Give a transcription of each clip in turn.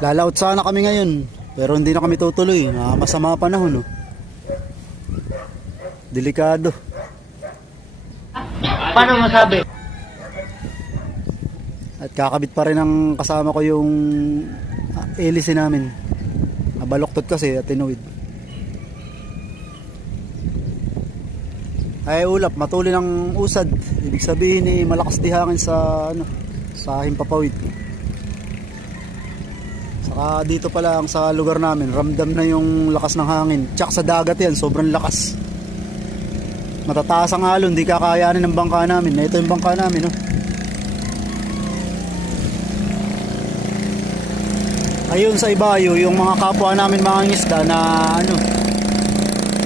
Lalaot sana kami ngayon. Pero hindi na kami tutuloy. Ah, masama panahon. Oh. Delikado. Paano masabi? At kakabit pa rin ang kasama ko yung ah, hélice namin. Nabaloktot kasi at tinuwid. Ay ulap, matuli ng usad. Ibig sabihin eh, malakas di hangin sa ano, sa himpapawid. Saka dito pa lang sa lugar namin, ramdam na yung lakas ng hangin. Tsak sa dagat yan, sobrang lakas. Matataas ang alon, di kakayanin ng bangka namin. Ito yung bangka namin, no? Ayun sa ibayo, yung mga kapwa namin mga ngisda na ano,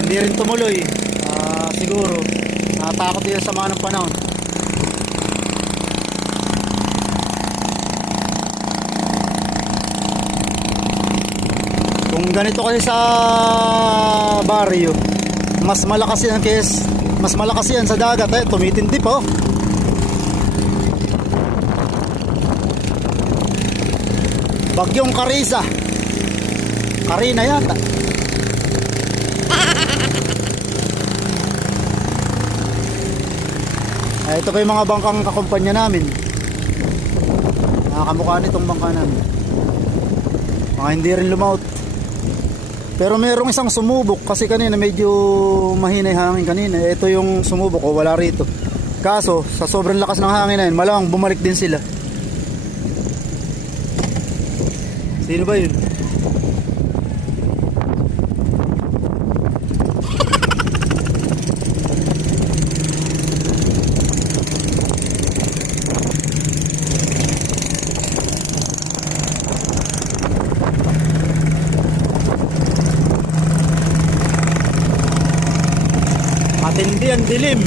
hindi rin tumuloy. Ah, siguro, natakot din sa mga ng panahon. Kung ganito kasi sa baryo, mas malakas yan kes, mas malakas yan sa dagat eh, tumitindi pa oh. Bagyong Karisa. Karina yata. Ay, ito pa yung mga bangkang kakumpanya namin. Nakakamukha nitong bangka namin. Mga hindi rin lumaut. Pero merong isang sumubok kasi kanina medyo mahina hangin kanina. Ito yung sumubok o wala rito. Kaso, sa sobrang lakas ng hangin na yun, malamang bumalik din sila. Sino ba yun? Matindi ang dilim.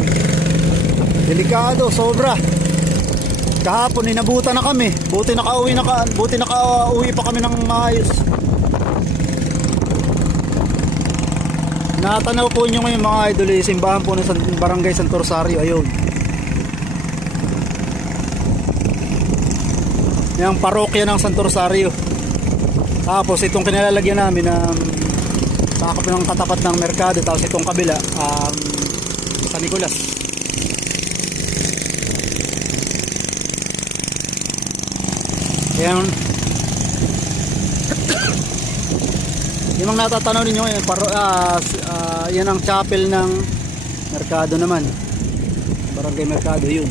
Delikado, sobra. Kahapon inabutan na kami. Buti nakauwi na ka, buti nakauwi pa kami ng maayos. Natanaw po nyo ngayon mga idol eh, simbahan po ng San- Barangay Santo Rosario. Ayun. Yung parokya ng Santo Rosario. Tapos itong kinalalagyan namin um, sakop ng katapat ng merkado. Tapos itong kabila um, Nicolas. Yan. Yung mga natatanaw ninyo ngayon, paro, s- ah, yan ang chapel ng merkado naman. Barangay Merkado yun.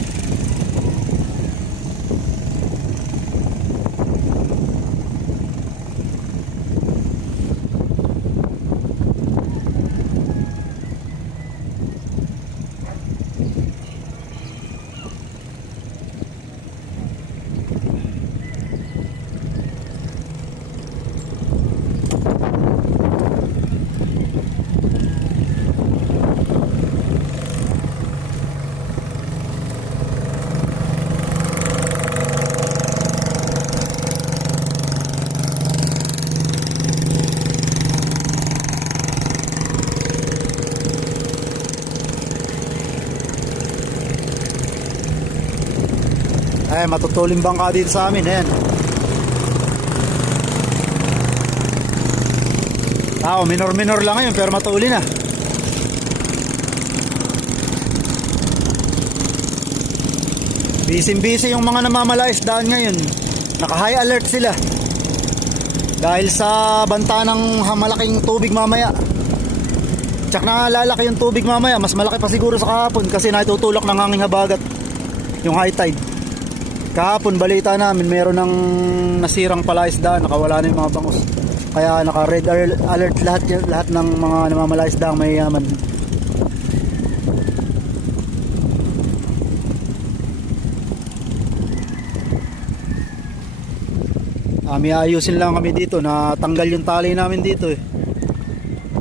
Ay, matutuling bangka dito sa amin. Ayan. Tao, minor-minor lang ngayon pero matuli na. Busy-busy yung mga namamalaisdaan ngayon. Naka-high alert sila. Dahil sa banta ng malaking tubig mamaya. Tsak na lalaki yung tubig mamaya. Mas malaki pa siguro sa kahapon kasi natutulak ng hanging habagat yung high tide. Kahapon balita namin meron ng nasirang palaisdaan, nakawala na yung mga bangus. Kaya naka red alert lahat lahat ng mga namamalaisdang mayayaman. Ah, may ayusin lang kami dito na tanggal yung tali namin dito eh.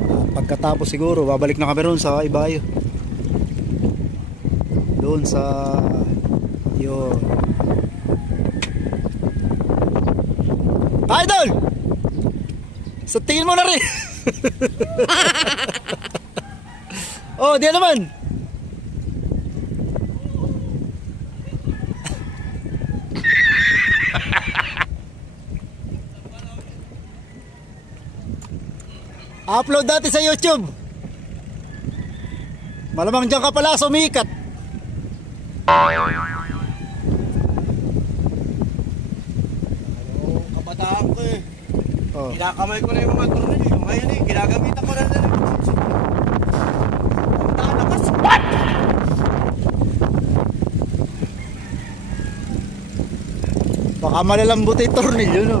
Ah, pagkatapos siguro babalik na kami roon sa ibayo. Doon sa yun. Idol! Sa tingin mo na rin. oh, di naman. Upload natin sa YouTube. Malamang dyan ka pala sumikat. Kabataan ko eh. Oh. Kinakamay ko na yung mga tornilyo. Ngayon eh, ginagamitan ko na na rin. Kabataan lakas. What? Baka malalambot yung tornilyo no.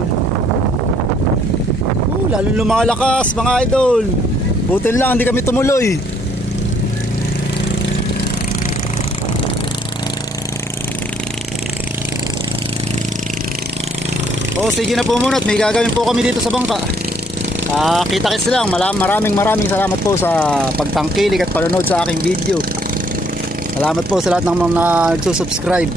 Oh, lalo lumalakas mga idol. Butin lang, hindi kami tumuloy. Oh, sige na po muna at may gagawin po kami dito sa bangka. Ah, kita-kits lang. Mala- Maraming maraming salamat po sa pagtangkilik at panonood sa aking video. Salamat po sa lahat ng mga nagsusubscribe.